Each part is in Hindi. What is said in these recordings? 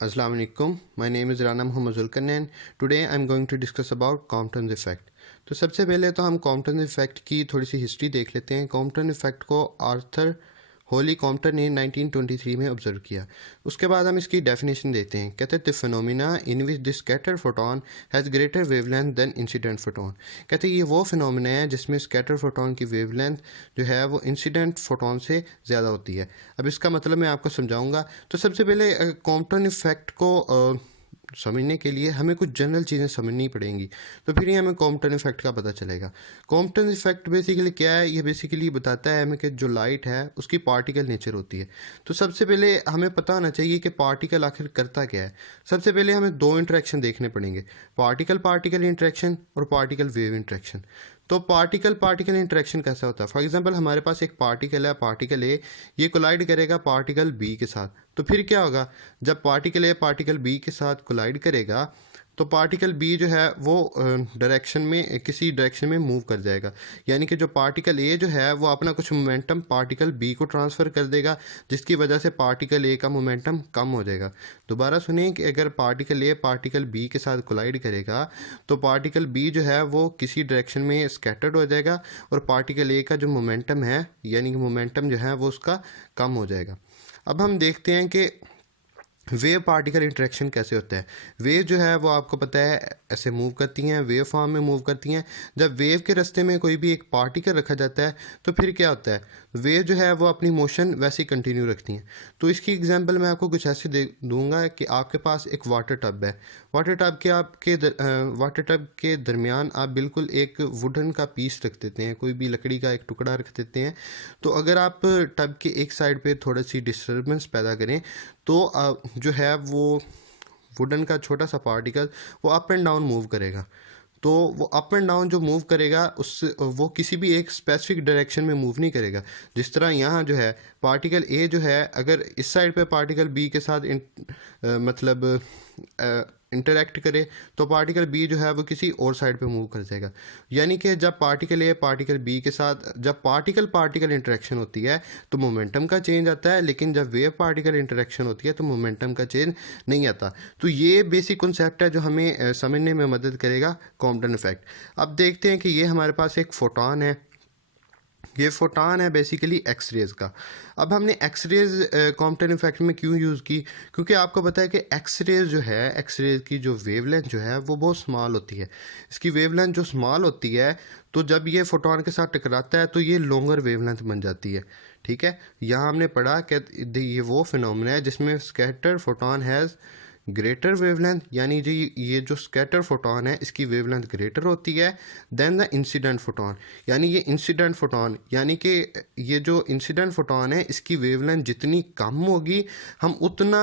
Assalamu alaikum. My name is Rana Muhammad Zulkarnain. Today I'm going to discuss about Compton's effect. तो सबसे पहले तो हम कॉम्पटन इफ़ेक्ट की थोड़ी सी हिस्ट्री देख लेते हैं। कॉम्पटन इफ़ेक्ट को आर्थर होली कॉम्पटन ने 1923 में ऑब्जर्व किया। उसके बाद हम इसकी डेफिनेशन देते हैं। कहते हैं the phenomena in which the scattered photon has greater wavelength than incident photon. कहते हैं ये वो फिनोमिना है जिसमें स्कैटर्ड फोटोन की वेवलेंथ जो है वो इंसिडेंट फोटोन से ज़्यादा होती है। अब इसका मतलब मैं आपको समझाऊंगा। तो सबसे पहले कॉम्पटन इफ़ेक्ट को समझने के लिए हमें कुछ जनरल चीज़ें समझनी पड़ेंगी, तो फिर ही हमें कॉम्पटन इफेक्ट का पता चलेगा। कॉम्पटन इफेक्ट बेसिकली क्या है? ये बेसिकली बताता है हमें कि जो लाइट है उसकी पार्टिकल नेचर होती है। तो सबसे पहले हमें पता होना चाहिए कि पार्टिकल आखिर करता क्या है। सबसे पहले हमें दो इंटरेक्शन देखने पड़ेंगे, पार्टिकल पार्टिकल इंटरेक्शन और पार्टिकल वेव इंटरेक्शन। तो पार्टिकल पार्टिकल इंटरेक्शन कैसा होता है? फॉर एग्जांपल हमारे पास एक पार्टिकल है, पार्टिकल ए, ये कोलाइड करेगा पार्टिकल बी के साथ। तो फिर क्या होगा? जब पार्टिकल ए पार्टिकल बी के साथ कोलाइड करेगा तो पार्टिकल बी जो है वो डायरेक्शन में किसी डायरेक्शन में मूव कर जाएगा। यानी कि जो पार्टिकल ए जो है वो अपना कुछ मोमेंटम पार्टिकल बी को ट्रांसफ़र कर देगा, जिसकी वजह से पार्टिकल ए का मोमेंटम कम हो जाएगा। दोबारा सुनिए कि अगर पार्टिकल ए पार्टिकल बी के साथ कोलाइड करेगा तो पार्टिकल बी जो है वो किसी डायरेक्शन में स्कैटर्ड हो जाएगा और पार्टिकल ए का जो मोमेंटम है यानी कि मोमेंटम जो है वो उसका कम हो जाएगा। अब हम देखते हैं कि वेव पार्टिकल इंटरेक्शन कैसे होता है। वेव जो है वो आपको पता है ऐसे मूव करती हैं, वेव फॉर्म में मूव करती हैं। जब वेव के रास्ते में कोई भी एक पार्टिकल रखा जाता है तो फिर क्या होता है? वेव जो है वो अपनी मोशन वैसे ही कंटिन्यू रखती हैं। तो इसकी एग्जांपल मैं आपको कुछ ऐसे दे दूंगा कि आपके पास एक वाटर टब है। वाटर टब के दरमियान आप बिल्कुल एक वुडन का पीस रख देते हैं, कोई भी लकड़ी का एक टुकड़ा रख देते हैं। तो अगर आप टब के एक साइड पे थोड़ी सी डिस्टर्बेंस पैदा करें तो जो है वो वुडन का छोटा सा पार्टिकल वो अप एंड डाउन मूव करेगा। तो वो अप एंड डाउन जो मूव करेगा उससे वो किसी भी एक स्पेसिफिक डायरेक्शन में मूव नहीं करेगा। जिस तरह यहाँ जो है पार्टिकल ए जो है अगर इस साइड पे पार्टिकल बी के साथ मतलब इंटरेक्ट करे तो पार्टिकल बी जो है वो किसी और साइड पे मूव कर जाएगा। यानी कि जब पार्टिकल ए पार्टिकल बी के साथ जब पार्टिकल पार्टिकल इंटरेक्शन होती है तो मोमेंटम का चेंज आता है, लेकिन जब वेव पार्टिकल इंटरेक्शन होती है तो मोमेंटम का चेंज नहीं आता। तो ये बेसिक कॉन्सेप्ट है जो हमें समझने में मदद करेगा कॉम्पटन इफेक्ट। अब देखते हैं कि ये हमारे पास एक फोटोन है, ये फोटोन है बेसिकली एक्स रेज का। अब हमने एक्स रेज कॉम्पटन इफेक्ट में क्यों यूज़ की? क्योंकि आपको पता है कि एक्स रेज जो है, एक्स रेज की जो वेवलेंथ जो है वो बहुत स्मॉल होती है। इसकी वेवलेंथ जो स्मॉल होती है तो जब ये फोटोन के साथ टकराता है तो ये लॉन्गर वेवलेंथ बन जाती है। ठीक है, यहाँ हमने पढ़ा कि ये वो फिनोमेना है जिसमें scattered photon has greater wavelength, यानी जो ये जो स्कैटर फोटोन है इसकी वेवलेंथ ग्रेटर होती है देन द इंसिडेंट फोटोन। यानी ये इंसिडेंट फोटोन यानी कि ये जो इंसिडेंट फोटोन है इसकी वेवलेंथ जितनी कम होगी हम उतना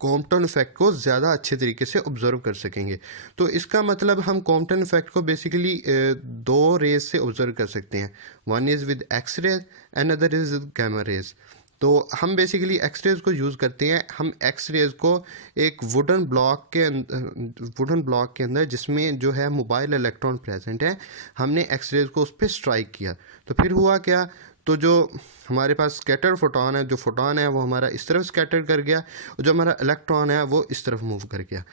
कॉम्पटन इफेक्ट को ज़्यादा अच्छे तरीके से ऑब्जर्व कर सकेंगे। तो इसका मतलब हम कॉम्पटन इफेक्ट को बेसिकली दो रेज से ऑब्जर्व कर सकते हैं। One is with X rays and other is with gamma rays. तो हम बेसिकली एक्स रेज को यूज़ करते हैं। हम एक्स रेज को एक वुडन ब्लॉक के अंदर जिसमें जो है मोबाइल इलेक्ट्रॉन प्रेजेंट है, हमने एक्स रेज को उस पर स्ट्राइक किया। तो फिर हुआ क्या? तो जो हमारे पास स्कैटर फोटोन है, जो फोटोन है वो हमारा इस तरफ स्कैटर कर गया और जो हमारा इलेक्ट्रॉन है वो इस तरफ मूव कर गया।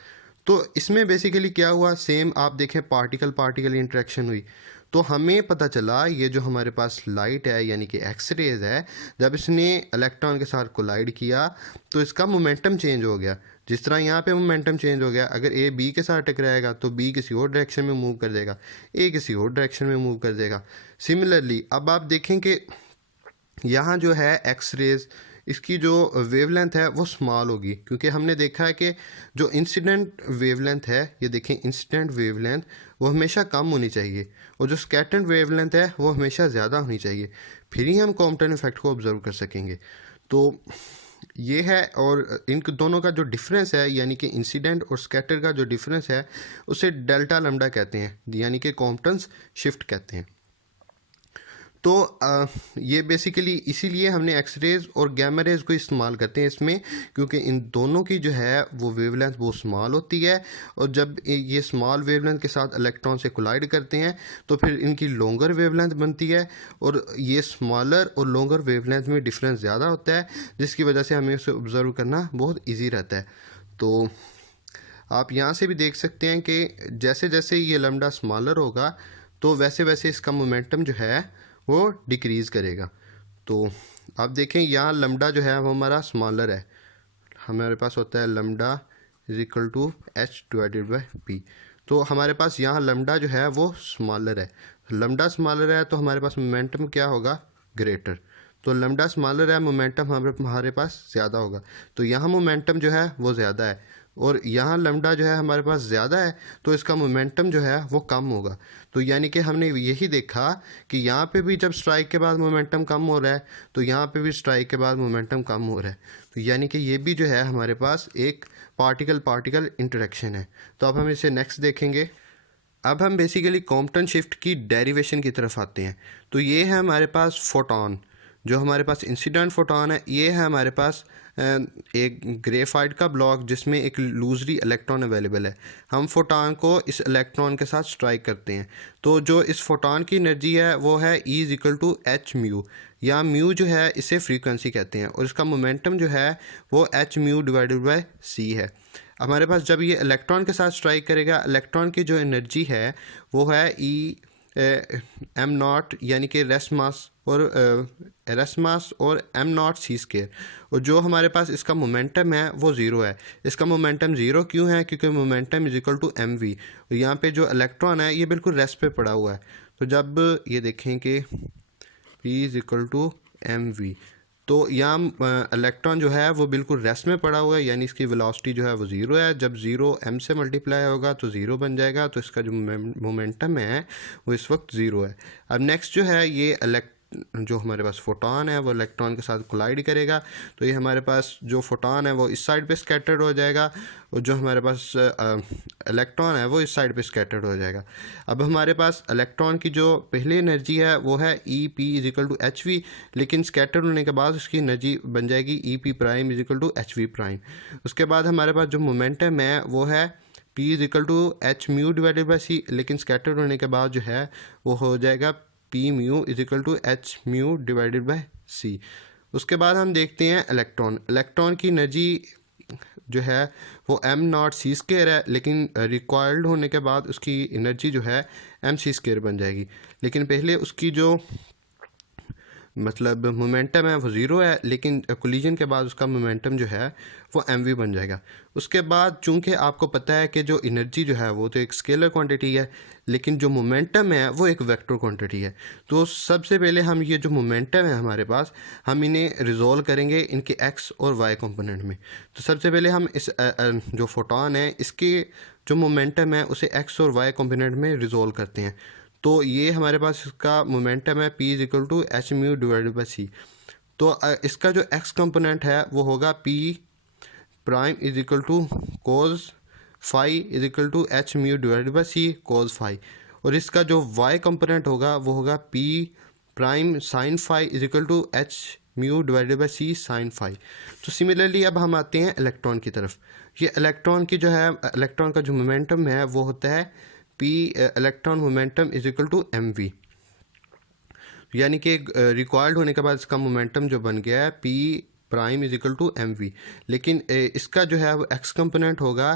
तो इसमें बेसिकली क्या हुआ? सेम आप देखें पार्टिकल पार्टिकल इंटरेक्शन हुई। तो हमें पता चला ये जो हमारे पास लाइट है यानी कि एक्स रेज है, जब इसने इलेक्ट्रॉन के साथ कोलाइड किया तो इसका मोमेंटम चेंज हो गया। जिस तरह यहाँ पे मोमेंटम चेंज हो गया, अगर ए बी के साथ टकराएगा तो बी किसी और डायरेक्शन में मूव कर देगा, ए किसी और डायरेक्शन में मूव कर देगा। सिमिलरली अब आप देखें कि यहाँ जो है एक्स रेज इसकी जो वेवलेंथ है वो स्मॉल होगी, क्योंकि हमने देखा है कि जो इंसिडेंट वेवलेंथ है, ये देखें इंसिडेंट वेवलेंथ वो हमेशा कम होनी चाहिए और जो स्कैटर्ड वेवलेंथ है वो हमेशा ज़्यादा होनी चाहिए, फिर ही हम कॉम्पटन इफेक्ट को ऑब्जर्व कर सकेंगे। तो ये है, और इन दोनों का जो डिफरेंस है यानी कि इंसिडेंट और स्कैटर का जो डिफरेंस है उसे डेल्टा लैम्डा कहते हैं, यानी कि कॉम्पटन शिफ्ट कहते हैं। तो ये बेसिकली इसीलिए हमने एक्सरेज और गैमा रेज को इस्तेमाल करते हैं इसमें, क्योंकि इन दोनों की जो है वो वेवलेंथ वो स्मॉल होती है, और जब ये स्मॉल वेवलेंथ के साथ इलेक्ट्रॉन से कोलाइड करते हैं तो फिर इनकी लॉन्गर वेवलेंथ बनती है, और ये स्मॉलर और लॉन्गर वेवलेंथ में डिफरेंस ज़्यादा होता है, जिसकी वजह से हमें उसे ऑब्ज़र्व करना बहुत ईजी रहता है। तो आप यहाँ से भी देख सकते हैं कि जैसे जैसे ये लैम्डा स्मॉलर होगा तो वैसे वैसे इसका मोमेंटम जो है वो डिक्रीज़ करेगा। तो आप देखें यहाँ लैम्डा जो है वो हमारा स्मॉलर है, हमारे पास होता है lambda is equal to h divided by p. तो हमारे पास यहाँ लैम्डा जो है वो स्मॉलर है, लैम्डा स्मॉलर है तो हमारे पास मोमेंटम क्या होगा, ग्रेटर। तो लैम्डा स्मॉलर है, मोमेंटम हमारे पास ज़्यादा होगा, तो यहाँ मोमेंटम जो है वो ज़्यादा है, और यहाँ लैम्डा जो है हमारे पास ज़्यादा है तो इसका मोमेंटम जो है वो कम होगा। तो यानी कि हमने यही देखा कि यहाँ पे भी जब स्ट्राइक के बाद मोमेंटम कम हो रहा है तो यहाँ पे भी स्ट्राइक के बाद मोमेंटम कम हो रहा है। तो यानी कि ये भी जो है हमारे पास एक पार्टिकल पार्टिकल इंटरेक्शन है। तो अब हम इसे नेक्स्ट देखेंगे। अब हम बेसिकली कॉम्पटन शिफ्ट की डेरिवेशन की तरफ आते हैं। तो ये है हमारे पास फोटॉन, जो हमारे पास इंसिडेंट फोटॉन है, ये है हमारे पास एक ग्रेफाइट का ब्लॉक जिसमें एक लूजरी इलेक्ट्रॉन अवेलेबल है। हम फोटॉन को इस इलेक्ट्रॉन के साथ स्ट्राइक करते हैं, तो जो इस फोटॉन की एनर्जी है वो है E is equal to H mu, या म्यू जो है इसे फ्रीक्वेंसी कहते हैं, और इसका मोमेंटम जो है वो एच म्यू डिवाइडेड बाई सी है। हमारे पास जब ये इलेक्ट्रॉन के साथ स्ट्राइक करेगा, इलेक्ट्रॉन की जो एनर्जी है वो है ई एम नॉट, यानी कि रेस्ट मास और एम नॉट सी स्केयर, और जो हमारे पास इसका मोमेंटम है वो ज़ीरो है। इसका मोमेंटम ज़ीरो क्यों है, क्योंकि momentum is equal to m v, और यहाँ पे जो इलेक्ट्रॉन है ये बिल्कुल रेस्ट पे पड़ा हुआ है। तो जब ये देखें कि P is equal to m v, तो यहाँ इलेक्ट्रॉन जो है वो बिल्कुल रेस्ट में पड़ा हुआ है, यानी इसकी वेलोसिटी जो है वो ज़ीरो है। जब ज़ीरो m से मल्टीप्लाई होगा तो ज़ीरो बन जाएगा, तो इसका जो मोमेंटम है वो इस वक्त ज़ीरो है। अब नेक्स्ट जो है ये जो हमारे पास फोटॉन है वो इलेक्ट्रॉन के साथ कोलाइड करेगा, तो ये हमारे पास जो फोटॉन है वो इस साइड पे स्कैटर्ड हो जाएगा, और जो हमारे पास इलेक्ट्रॉन है वो इस साइड पे स्कैटर्ड हो जाएगा। अब हमारे पास इलेक्ट्रॉन की जो पहली एनर्जी है वो है E P is equal to H V, लेकिन स्कैटर्ड होने के बाद उसकी एनर्जी बन जाएगी E P prime is equal to H V prime. उसके बाद हमारे पास जो मोमेंटम है वो है P is equal to H mu divided by C, लेकिन स्कैटर्ड होने के बाद जो है वो हो जाएगा P mu is equal to H mu divided by C. उसके बाद हम देखते हैं इलेक्ट्रॉन की एनर्जी जो है वो एम नॉट सी स्केयर है, लेकिन रिक्वायर्ड होने के बाद उसकी एनर्जी जो है एम सी स्केयर बन जाएगी, लेकिन पहले उसकी जो मतलब मोमेंटम है वो ज़ीरो है, लेकिन कोलिजन के बाद उसका मोमेंटम जो है वो एम वी बन जाएगा। उसके बाद चूंकि आपको पता है कि जो एनर्जी जो है वो तो एक स्केलर क्वांटिटी है, लेकिन जो मोमेंटम है वो एक वेक्टर क्वांटिटी है। तो सबसे पहले हम ये जो मोमेंटम है हमारे पास, हम इन्हें रिजोल्व करेंगे इनके एक्स और वाई कंपोनेंट में। तो सबसे पहले हम इस जो फोटॉन है इसके जो मोमेंटम है उसे एक्स और वाई कंपोनेंट में रिजोल्व करते हैं। तो ये हमारे पास इसका मोमेंटम है P is equal to H mu divided by C. तो इसका जो एक्स कंपोनेंट है वो होगा P prime is equal to cos phi is equal to H mu divided by C cos phi, और इसका जो वाई कंपोनेंट होगा वो होगा P prime sine phi is equal to H mu divided by C sine phi. तो सिमिलरली अब हम आते हैं इलेक्ट्रॉन की तरफ। ये इलेक्ट्रॉन की जो है इलेक्ट्रॉन का जो मोमेंटम है वो होता है p electron momentum is equal to m v, यानी कि रिक्वायर्ड होने के बाद इसका मोमेंटम जो बन गया है p prime is equal to m v, लेकिन इसका जो है वो एक्स कंपोनेंट होगा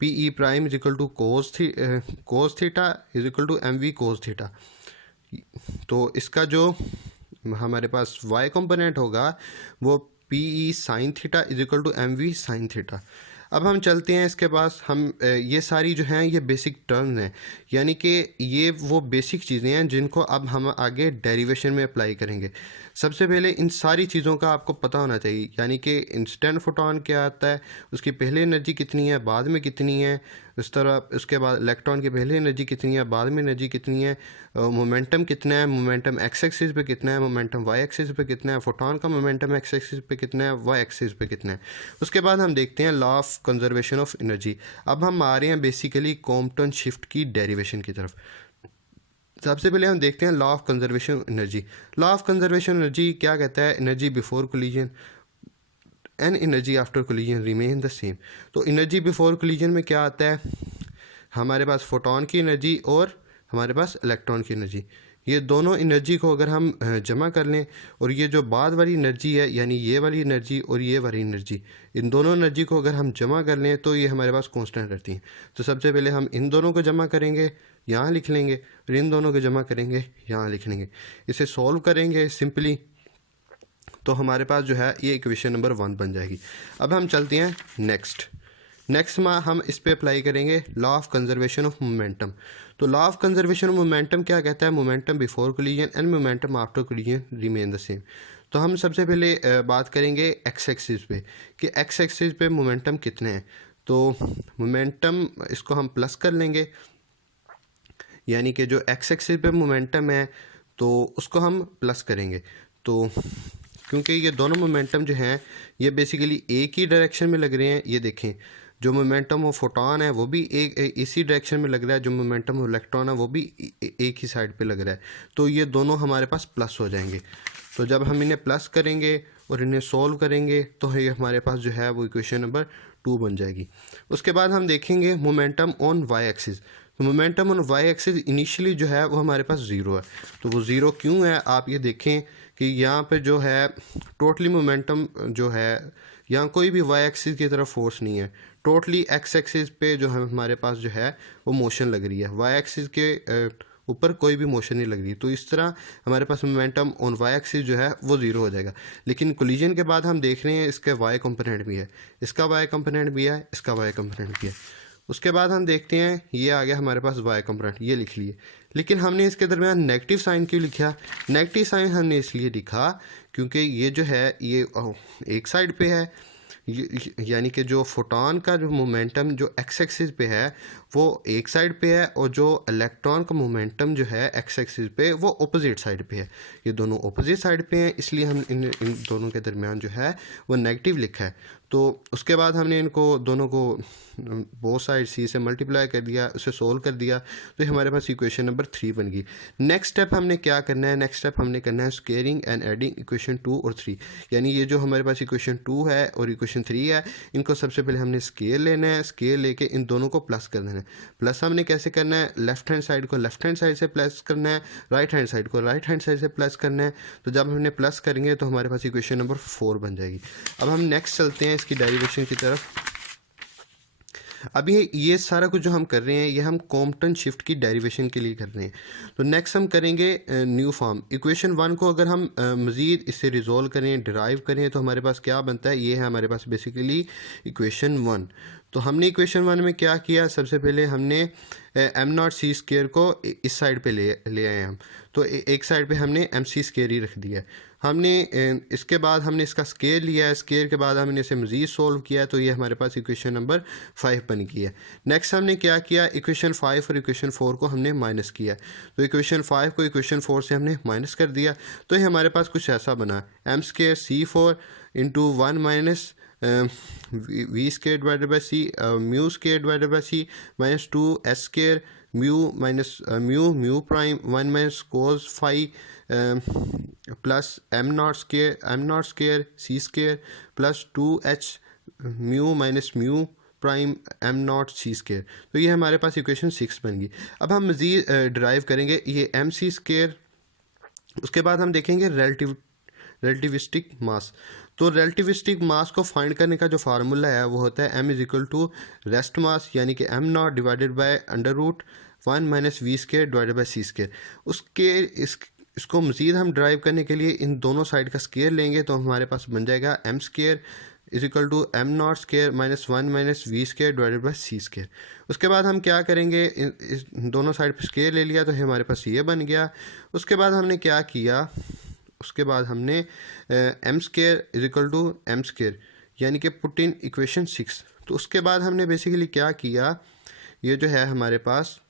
p e prime is equal to cos theta is equal to m v cos theta. तो इसका जो हमारे पास वाई कंपोनेंट होगा वो p e sine theta is equal to m v sine theta. अब हम चलते हैं इसके पास, हम ये सारी जो हैं ये बेसिक टर्म्स हैं, यानी कि ये वो बेसिक चीज़ें हैं जिनको अब हम आगे डेरिवेशन में अप्लाई करेंगे। सबसे पहले इन सारी चीज़ों का आपको पता होना चाहिए, यानी कि इंस्टेंट फोटॉन क्या आता है, उसकी पहले एनर्जी कितनी है, बाद में कितनी है, इस तरह उसके बाद इलेक्ट्रॉन की पहले एनर्जी कितनी है, बाद में एनर्जी कितनी है, मोमेंटम कितना है, मोमेंटम एक्स एक्सिस पे कितना है, मोमेंटम वाई एक्सिस पे कितना है, फोटॉन का मोमेंटम एक्स एक्सिस पे कितना है, वाई एक्सिस पे कितना है। उसके बाद हम देखते हैं law of conservation of energy. अब हम आ रहे हैं बेसिकली कॉम्पटन शिफ्ट की डेरिवेशन की तरफ। सबसे पहले हम देखते हैं law of conservation energy. Law of conservation energy क्या कहता है? Energy before collision and energy after collision remain the same. तो एनर्जी बिफोर कोलिजन में क्या आता है? हमारे पास फोटोन की एनर्जी और हमारे पास इलेक्ट्रॉन की एनर्जी, ये दोनों एनर्जी को अगर हम जमा कर लें, और ये जो बाद वाली एनर्जी है यानी ये वाली एनर्जी और ये वाली एनर्जी, इन दोनों एनर्जी को अगर हम जमा कर लें तो ये हमारे पास कांस्टेंट रहती हैं। तो सबसे पहले हम इन दोनों को जमा करेंगे, यहाँ लिख लेंगे, और इन दोनों को जमा करेंगे, यहाँ लिख लेंगे। इसे सॉल्व करेंगे सिंपली, तो हमारे पास जो है ये इक्वेशन नंबर 1 बन जाएगी। अब हम चलते हैं नेक्स्ट में हम इस पे अप्लाई करेंगे law of conservation of momentum. तो law of conservation of momentum क्या कहता है? Momentum before collision and momentum after collision remain the same. तो हम सबसे पहले बात करेंगे एक्स एक्सिस पे कि एक्स एक्सिस पे मोमेंटम कितने हैं। तो मोमेंटम इसको हम प्लस कर लेंगे, यानी कि जो एक्स एक्सिस पे मोमेंटम है तो उसको हम प्लस करेंगे। तो क्योंकि ये दोनों मोमेंटम जो हैं ये बेसिकली एक ही डायरेक्शन में लग रहे हैं। ये देखें, जो मोमेंटम ऑफ फोटोन है वो भी इसी डायरेक्शन में लग रहा है, जो मोमेंटम ऑफ इलेक्ट्रॉन है वो भी एक ही साइड पे लग रहा है। तो ये दोनों हमारे पास प्लस हो जाएंगे। तो जब हम इन्हें प्लस करेंगे और इन्हें सोल्व करेंगे तो ये हमारे पास जो है वो इक्वेशन नंबर 2 बन जाएगी। उसके बाद हम देखेंगे मोमेंटम ऑन वाई एक्सिस। तो momentum on y axis initially जो है वो हमारे पास ज़ीरो है। तो वो ज़ीरो क्यों है? आप ये देखें कि यहाँ पे जो है टोटली मोमेंटम जो है, यहाँ कोई भी वाई एक्सिस की तरफ फोर्स नहीं है, टोटली एक्स एक्सिस पे जो है हमारे पास जो है वो मोशन लग रही है, वाई एक्सिस के ऊपर कोई भी मोशन नहीं लग रही। तो इस तरह हमारे पास मोमेंटम ऑन वाई एक्सिस जो है वो ज़ीरो हो जाएगा। लेकिन कोलिजन के बाद हम देख रहे हैं इसके वाई कंपोनेंट भी है, इसका वाई कंपोनेंट भी है, इसका वाई कंपोनेंट भी है। उसके बाद हम देखते हैं ये आ गया हमारे पास वाई कंपोनेंट, ये लिख लिए। लेकिन हमने इसके दरमियान नेगेटिव साइन क्यों लिखा? नेगेटिव साइन हमने इसलिए लिखा क्योंकि ये जो है ये एक साइड पे है, यानी कि जो फोटोन का जो मोमेंटम जो एक्स एक्सिस पे है वो एक साइड पे है, और जो इलेक्ट्रॉन का मोमेंटम जो है एक्स एक्सिस पे वो अपोजिट साइड पे है। ये दोनों अपोजिट साइड पे हैं, इसलिए हम इन दोनों के दरमियान जो है वो नेगेटिव लिखा है। तो उसके बाद हमने इनको दोनों को बोथ साइड सी से मल्टीप्लाई कर दिया, उसे सोल्व कर दिया, तो ये हमारे पास इक्वेशन नंबर 3 बन गई। नेक्स्ट स्टेप हमने क्या करना है? नेक्स्ट स्टेप हमने करना है स्केयरिंग एंड एडिंग इक्वेशन 2 और 3। यानी ये जो हमारे पास इक्वेशन 2 है और इक्वेशन 3 है, इनको सबसे पहले हमने स्केल लेना है, स्केल लेके इन दोनों को प्लस कर देना है। प्लस हमने कैसे करना है? लेफ्ट हैंड साइड को लेफ्ट हैंड साइड से प्लस करना है, राइट हैंड साइड को राइट हैंड साइड से प्लस करना है। तो जब हमने प्लस करेंगे तो हमारे पास इक्वेशन नंबर 4 बन जाएगी। अब हम नेक्स्ट चलते हैं इसकी डेरिवेशन की तरफ। अभी ये सारा कुछ जो हम कर रहे हैं ये हम कॉम्पटन शिफ्ट की डेरिवेशन के लिए कर रहे हैं। तो नेक्स्ट हम करेंगे न्यू फॉर्म। इक्वेशन 1 को अगर हम मज़ीद इससे रिजोल्व करें, डिराइव करें, तो हमारे पास क्या बनता है? ये है हमारे पास बेसिकली इक्वेशन 1। तो हमने इक्वेशन 1 में क्या किया? सबसे पहले हमने एम नॉट सी स्केयर को इस साइड पे ले आए हम। तो एक साइड पे हमने एम सी स्केयर ही रख दिया। हमने इसके बाद हमने इसका स्केयर लिया है, स्केयर के बाद हमने इसे मज़ीद सोल्व किया, तो ये हमारे पास इक्वेशन नंबर 5 बन गई है। नेक्स्ट हमने क्या किया? इक्वेशन 5 और इक्वेशन 4 को हमने माइनस किया। तो इक्वेशन 5 को इक्वेशन 4 से हमने माइनस कर दिया, तो ये हमारे पास कुछ ऐसा बना, m square c 4 into 1 minus v square divided by c, mu square divided by c minus 2 s square mu minus mu prime 1 minus cos phi plus m naught square c square plus 2h mu minus mu prime m not c square. तो ये हमारे पास इक्वेशन 6 बन गई। अब हम मज़ीद ड्राइव करेंगे ये एम सी स्केयर। उसके बाद हम देखेंगे रिलेटिविस्टिक मास। तो रिलेटिविस्टिक मास को फाइंड करने का जो फार्मूला है वो होता है m is equal to rest mass, यानी कि m naught divided by under root 1 minus v square divided by c square. इसको मज़ीद हम ड्राइव करने के लिए इन दोनों साइड का स्केयर लेंगे, तो हमारे पास बन जाएगा m square is equal to m naught square minus 1 minus v square divided by c square. उसके बाद हम क्या करेंगे? इस दोनों साइड पर स्केयर ले लिया, तो हमारे पास ये बन गया। उसके बाद हमने क्या किया? उसके बाद हमने m square is equal to m square, यानी कि पुट इन इक्वेशन 6। तो उसके बाद हमने बेसिकली क्या किया? ये जो है हमारे पास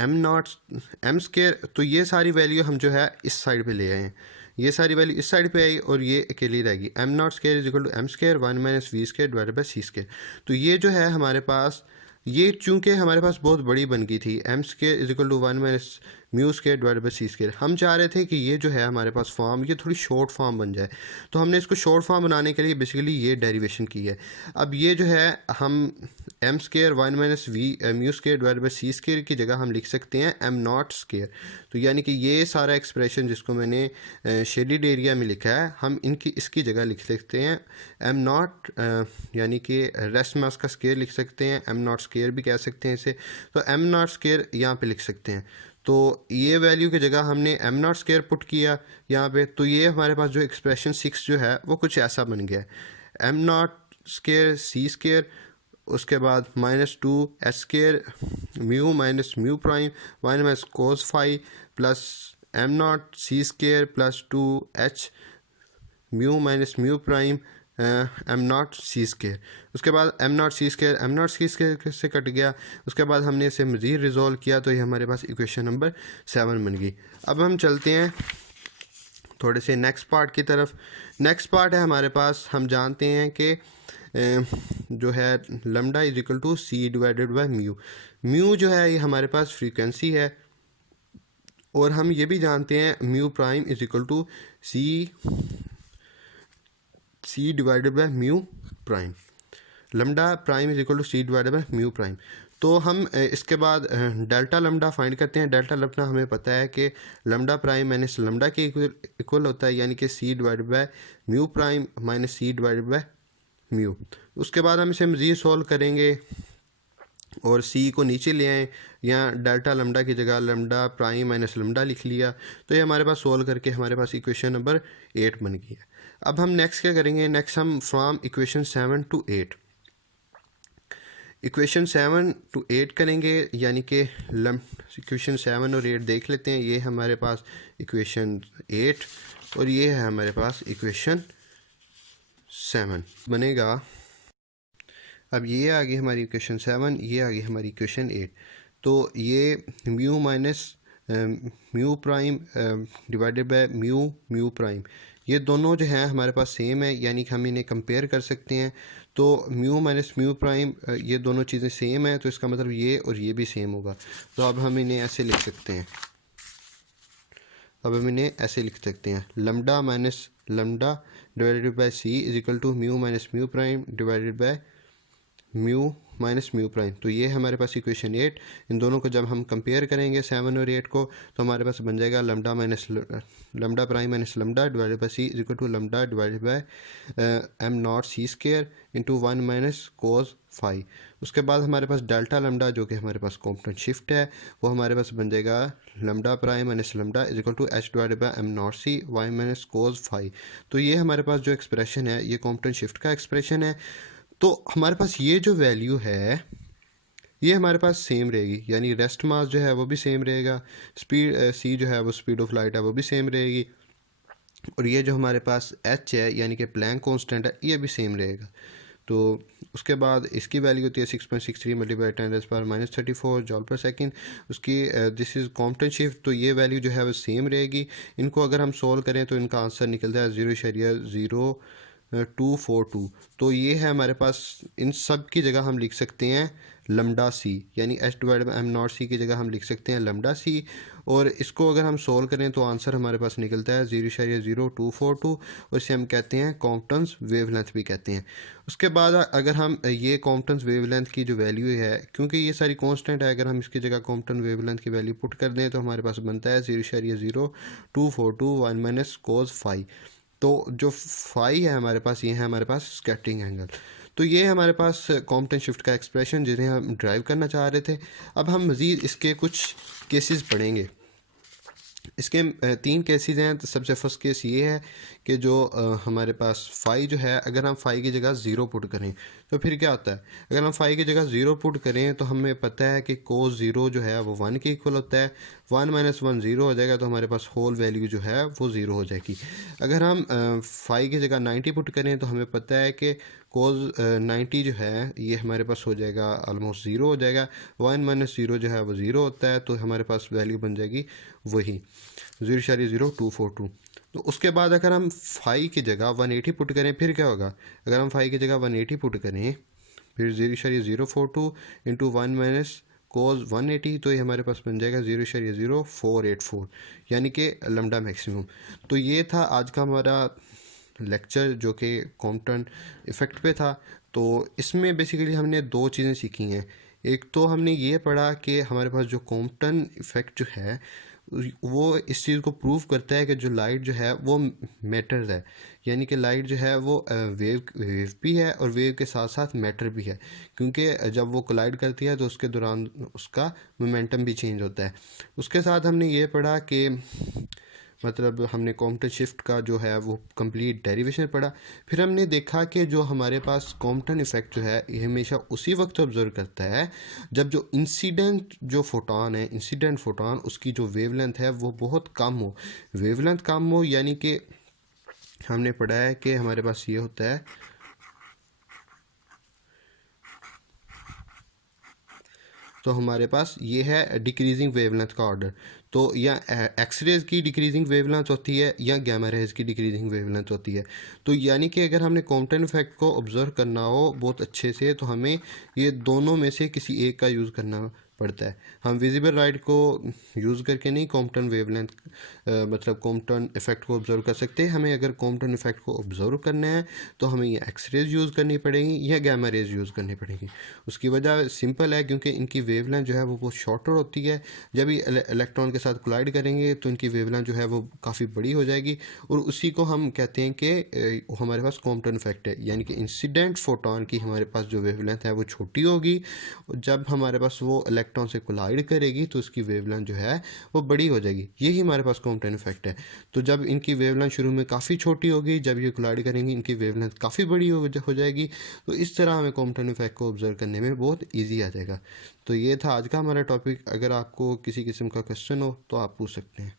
एम स्केयर, तो ये सारी वैल्यू हम जो है इस साइड पे ले आए हैं, ये सारी वैल्यू इस साइड पे आई और ये अकेली रहेगी। M naught square is equal to m square 1 minus v square divided by c square. तो ये जो है हमारे पास ये चूंकि हमारे पास बहुत बड़ी बन गई थी, m square is equal to 1 minus mu square divide by c square, हम चाह रहे थे कि ये जो है हमारे पास फॉर्म ये थोड़ी शॉर्ट फॉर्म बन जाए, तो हमने इसको शॉर्ट फॉर्म बनाने के लिए बेसिकली ये डेरिवेशन की है। अब ये जो है हम m square 1 minus v mu square divide by c square की जगह हम लिख सकते हैं एम नॉट स्केयर। तो यानी कि ये सारा एक्सप्रेशन जिसको मैंने शेडिड एरिया में लिखा है, हम इसकी जगह लिख सकते हैं एम नॉट, यानी कि रेस्ट मास का स्केयर लिख सकते हैं, एम नॉट स्केयर भी कह सकते हैं इसे। तो एम नॉट स्केयर यहाँ पे लिख सकते हैं। तो ये वैल्यू की जगह हमने एम नॉट स्केयर पुट किया यहाँ पे, तो ये हमारे पास जो एक्सप्रेशन 6 जो है वो कुछ ऐसा बन गया, m naught square c square, उसके बाद -2 s square mu minus mu prime 1 minus cos phi plus m not c square plus 2 h mu minus mu prime m not c square. उसके बाद एम नॉट सी स्केयर से कट गया। उसके बाद हमने इसे मज़ीद रिजॉल्व किया, तो ये हमारे पास इक्वेशन नंबर 7 बन गई। अब हम चलते हैं थोड़े से नेक्स्ट पार्ट की तरफ। नेक्स्ट पार्ट है हमारे पास, हम जानते हैं कि जो है lambda is equal to c divided by mu. Mu जो है ये हमारे पास फ्रीक्वेंसी है, और हम ये भी जानते हैं mu prime is equal to c divided by mu prime. Lambda prime is equal to c divided by mu prime. तो हम इसके बाद डेल्टा लैम्डा फाइंड करते हैं। डेल्टा लैम्डा हमें पता है कि लैम्डा प्राइम माइनस लैम्डा के इक्वल होता है, यानी कि c divided by mu prime minus c divided by mu. उसके बाद हम इसे मज़ीद सॉल्व करेंगे और सी को नीचे ले आए, या डेल्टा लैम्डा की जगह लैम्डा प्राइम माइनस लैम्डा लिख लिया, तो ये हमारे पास सोल्व करके हमारे पास इक्वेशन नंबर 8 बन गई है। अब हम नेक्स्ट क्या करेंगे, नेक्स्ट हम from equation 7 to 8 equation 7 to 8 करेंगे, यानी कि इक्वेशन 7 और 8 देख लेते हैं। ये हमारे पास इक्वेशन 8 और ये है हमारे पास इक्वेशन 7 बनेगा। अब ये आ गई हमारी इक्वेशन 7, ये आ गई हमारी इक्वेशन 8। तो ये mu minus mu prime divided by mu prime, ये दोनों जो हैं हमारे पास सेम है, यानी कि हम इन्हें कंपेयर कर सकते हैं। तो म्यू माइनस म्यू प्राइम ये दोनों चीज़ें सेम है, तो इसका मतलब ये और ये भी सेम होगा। तो अब हम इन्हें ऐसे लिख सकते हैं, lambda minus lambda divided by c is equal to mu minus mu prime divided by mu minus mu prime. तो ये हमारे पास इक्वेशन 8। इन दोनों को जब हम कंपेयर करेंगे 7 और 8 को, तो हमारे पास बन जाएगा lambda prime minus lambda divided by c is equal to lambda divided by m not c square into 1 minus cos phi. उसके बाद हमारे पास डेल्टा लैम्डा जो कि हमारे पास कॉम्पोनेंट शिफ्ट है, वो हमारे पास बन जाएगा lambda prime minus lambda is equal to h divided by m not c y minus cos phi. तो ये हमारे पास जो एक्सप्रेशन है ये कॉम्पोनेंट शिफ्ट का एक्सप्रेशन है। तो हमारे पास ये जो वैल्यू है ये हमारे पास सेम रहेगी, यानी रेस्ट मास जो है वो भी सेम रहेगा, स्पीड सी जो है वो स्पीड ऑफ लाइट है वो भी सेम रहेगी, और ये जो हमारे पास एच है यानी कि प्लैंक कांस्टेंट है ये भी सेम रहेगा। तो उसके बाद इसकी वैल्यू होती है 6.63 मल्टीप्लाई 10⁻³ जॉल पर सेकंड। उसकी दिस इज़ कॉम्पोनेंट शिफ्ट, तो ये वैल्यू जो है वो सेम रहेगी। इनको अगर हम सोल्व करें तो इनका आंसर निकलता है 0.0242। तो ये है हमारे पास, इन सब की जगह हम लिख सकते हैं लैम्डा सी, यानी H divide by M not C की जगह हम लिख सकते हैं लैम्डा सी, और इसको अगर हम सोल्व करें तो आंसर हमारे पास निकलता है 0.0242, और इसे हम कहते हैं कॉम्पटन्स वेवलेंथ भी कहते हैं। उसके बाद अगर हम ये कॉम्पटन्स वेवलेंथ की जो वैल्यू है, क्योंकि ये सारी कांस्टेंट है, अगर हम इसकी जगह कॉम्पटन वेवलेंथ की वैल्यू पुट कर दें तो हमारे पास बनता है 0.0242 1 माइनस कोस फाई। तो जो फाई है हमारे पास, ये है हमारे पास स्कैटरिंग एंगल। तो ये हमारे पास कॉम्पोनेंट शिफ्ट का एक्सप्रेशन जिन्हें हम ड्राइव करना चाह रहे थे। अब हम मज़ीद इसके कुछ केसेस पढ़ेंगे। इसके 3 केसेस हैं। तो सबसे फर्स्ट केस ये है कि जो हमारे पास फाई जो है, अगर हम फाई की जगह 0 पुट करें तो फिर क्या होता है। अगर हम फाई की जगह 0 पुट करें तो हमें पता है कि कोस 0 जो है वो 1 के इक्वल होता है। 1 माइनस 1 0 हो जाएगा, तो हमारे पास होल वैल्यू जो है वो 0 हो जाएगी। अगर हम फाई की जगह 90 पुट करें तो हमें पता है कि कोस 90 जो है ये हमारे पास हो जाएगा ऑलमोस्ट 0 हो जाएगा। 1 माइनस 0 जो है वो 0 होता है, तो हमारे पास वैल्यू बन जाएगी वही 0.0242। तो उसके बाद अगर हम फाई की जगह 180 पुट करें फिर क्या होगा। अगर हम फाई की जगह 180 पुट करें फिर 0.042 इंटू 1 माइनस कोस 180, तो ये हमारे पास बन जाएगा 0.0484, यानी कि लैम्डा मैक्सिमम। तो ये था आज का हमारा लेक्चर जो कि कॉम्पटन इफ़ेक्ट पे था। तो इसमें बेसिकली हमने दो चीज़ें सीखी हैं। एक तो हमने ये पढ़ा कि हमारे पास जो कॉम्पटन इफ़ेक्ट जो है वो इस चीज़ को प्रूव करता है कि जो लाइट जो है वो मैटर है, यानी कि लाइट जो है वो वेव भी है और वेव के साथ साथ मैटर भी है, क्योंकि जब वो कोलाइड करती है तो उसके दौरान उसका मोमेंटम भी चेंज होता है। उसके साथ हमने ये पढ़ा कि मतलब हमने कॉम्पटन शिफ्ट का जो है वो कंप्लीट डेरिवेशन पढ़ा। फिर हमने देखा कि जो हमारे पास कॉम्पटन इफ़ेक्ट जो है ये हमेशा उसी वक्त ऑब्जर्व करता है जब जो इंसिडेंट जो फोटोन है, इंसिडेंट फोटोन, उसकी जो वेवलेंथ है वो बहुत कम हो। वेवलेंथ कम हो यानी कि हमने पढ़ा है कि हमारे पास ये होता है, तो हमारे पास ये है डिक्रीजिंग वेवलेंथ का ऑर्डर। तो या एक्सरेज की डिक्रीजिंग वेवलेंथ होती है या गैमा रेज की डिक्रीजिंग वेवलेंथ होती है। तो यानी कि अगर हमने कॉम्पटन इफेक्ट को ऑब्जर्व करना हो बहुत अच्छे से तो हमें ये दोनों में से किसी एक का यूज़ करना पड़ता है। हम विजिबल लाइट को यूज़ करके नहीं कॉम्पटन वेवलेंथ मतलब कॉम्पटन इफेक्ट को ऑब्जर्व कर सकते। हमें अगर कॉम्पटन इफेक्ट को ऑब्जर्व करना है तो हमें ये एक्सरेज यूज़ करनी पड़ेगी या गैमा रेज यूज़ करनी पड़ेगी। उसकी वजह सिंपल है, क्योंकि इनकी वेवलेंथ जो है वो बहुत शॉर्टर होती है। जब ये इलेक्ट्रॉन के साथ कोलाइड करेंगे तो इनकी वेवलेंथ जो है वो काफ़ी बड़ी हो जाएगी और उसी को हम कहते हैं कि हमारे पास कॉम्पटन इफेक्ट है, यानी कि इंसिडेंट फोटोन की हमारे पास जो वेवलेंथ है वो छोटी होगी। जब हमारे पास वो इलेक्ट्रॉन से कोलाइड करेगी तो उसकी वेवलेंथ जो है वो बड़ी हो जाएगी। यही हमारे पास कॉम्पटन इफेक्ट है। तो जब इनकी वेवलेंथ शुरू में काफ़ी छोटी होगी, जब ये कोलाइड करेंगी इनकी वेवलेंथ काफ़ी बड़ी हो जाएगी। तो इस तरह हमें कॉम्पटन इफेक्ट को ऑब्जर्व करने में बहुत ईजी आ जाएगा। तो ये था आज का हमारा टॉपिक। अगर आपको किसी किस्म का क्वेश्चन हो तो आप पूछ सकते हैं।